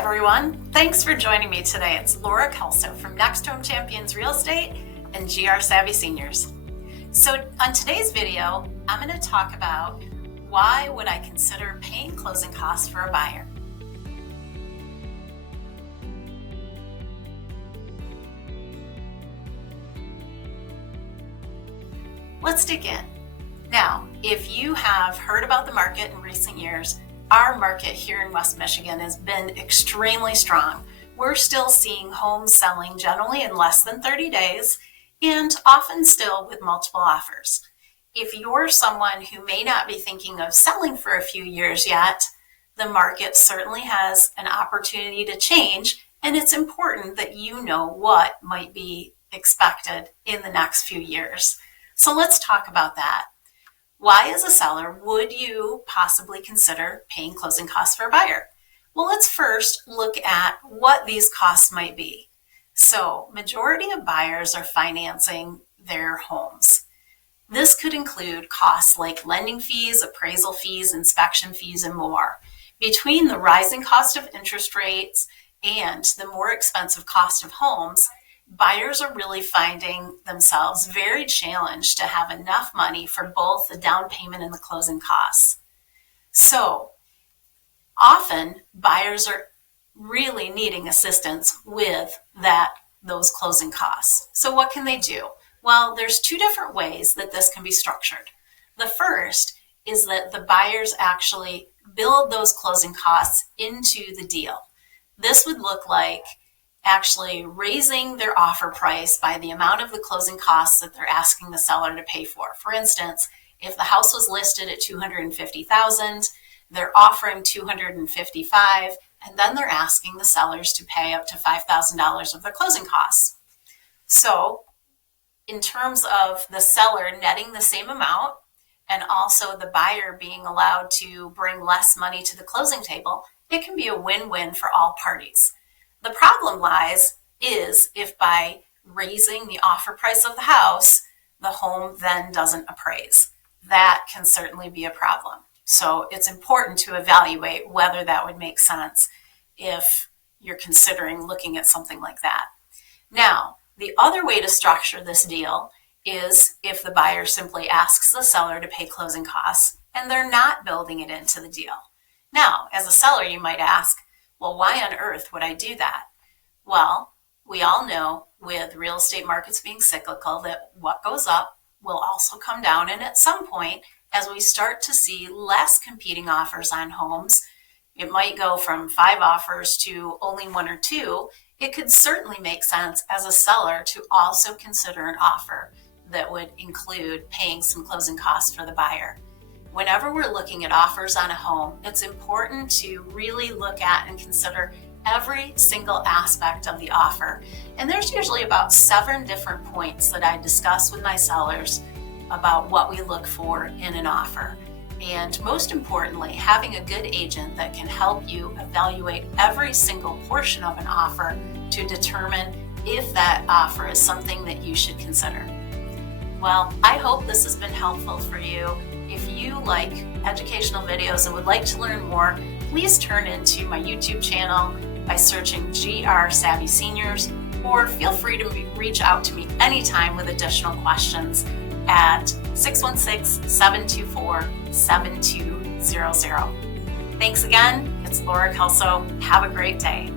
everyone. Thanks for joining me today. It's LauraTKelso from Next Home Champions Real Estate and GR Savvy Seniors. So on today's video, I'm going to talk about why would I consider paying closing costs for a buyer. Let's dig in. Now, if you have heard about the market in recent years, our market here in West Michigan has been extremely strong. We're still seeing homes selling generally in less than 30 days and often still with multiple offers. If you're someone who may not be thinking of selling for a few years yet, the market certainly has an opportunity to change, and it's important that you know what might be expected in the next few years. So let's talk about that. Why, as a seller, would you possibly consider paying closing costs for a buyer? Well, let's first look at what these costs might be. So, majority of buyers are financing their homes. This could include costs like lending fees, appraisal fees, inspection fees, and more. Between the rising cost of interest rates and the more expensive cost of homes, buyers are really finding themselves very challenged to have enough money for both the down payment and the closing costs. So often buyers are really needing assistance with those closing costs. So what can they do? Well, there's two different ways that this can be structured. The first is that the buyers actually build those closing costs into the deal. This would look like actually raising their offer price by the amount of the closing costs that they're asking the seller to pay for. For instance, if the house was listed at $250,000, they're offering $255,000, and then they're asking the sellers to pay up to $5,000 of their closing costs. So, in terms of the seller netting the same amount and also the buyer being allowed to bring less money to the closing table, it can be a win-win for all parties. The problem lies is if by raising the offer price of the house, the home then doesn't appraise. That can certainly be a problem. So it's important to evaluate whether that would make sense if you're considering looking at something like that. Now, the other way to structure this deal is if the buyer simply asks the seller to pay closing costs and they're not building it into the deal. Now, as a seller, you might ask, well, why on earth would I do that? Well, we all know with real estate markets being cyclical that what goes up will also come down. And at some point, as we start to see less competing offers on homes, it might go from 5 offers to only 1 or 2. It could certainly make sense as a seller to also consider an offer that would include paying some closing costs for the buyer. Whenever we're looking at offers on a home, it's important to really look at and consider every single aspect of the offer. And there's usually about 7 different points that I discuss with my sellers about what we look for in an offer. And most importantly, having a good agent that can help you evaluate every single portion of an offer to determine if that offer is something that you should consider. Well, I hope this has been helpful for you. If you like educational videos and would like to learn more, please turn into my YouTube channel by searching GR Savvy Seniors, or feel free to reach out to me anytime with additional questions at 616-724-7200. Thanks again. It's LauraTKelso. Have a great day.